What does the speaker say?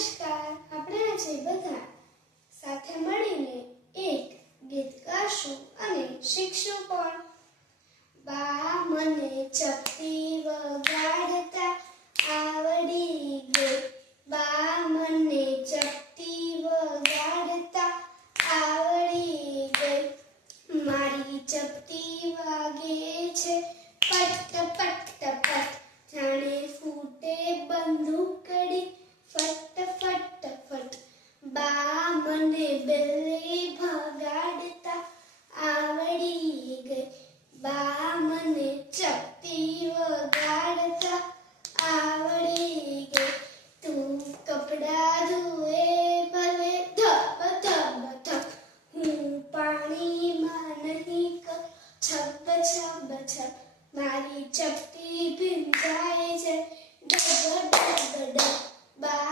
નમસ્કાર. આપણે આજે બધા સાથે મળીને એક ગીત ગાશું અને શીખશું પણ. બા મને ચપટી વગાડતા આવડી ગઈ. બા મને ચપટી વગાડતા આવડી ગઈ. મારી ચપટી વાગે છે. પટક આવડી ગઈ તું કપડા ધોએ ભલે ધબ ધબ હું પાણીમાં નહીં છપ છપ છપ. મારી ચપટી ભીંજાય છે. ડબ ડબ ડબ. બા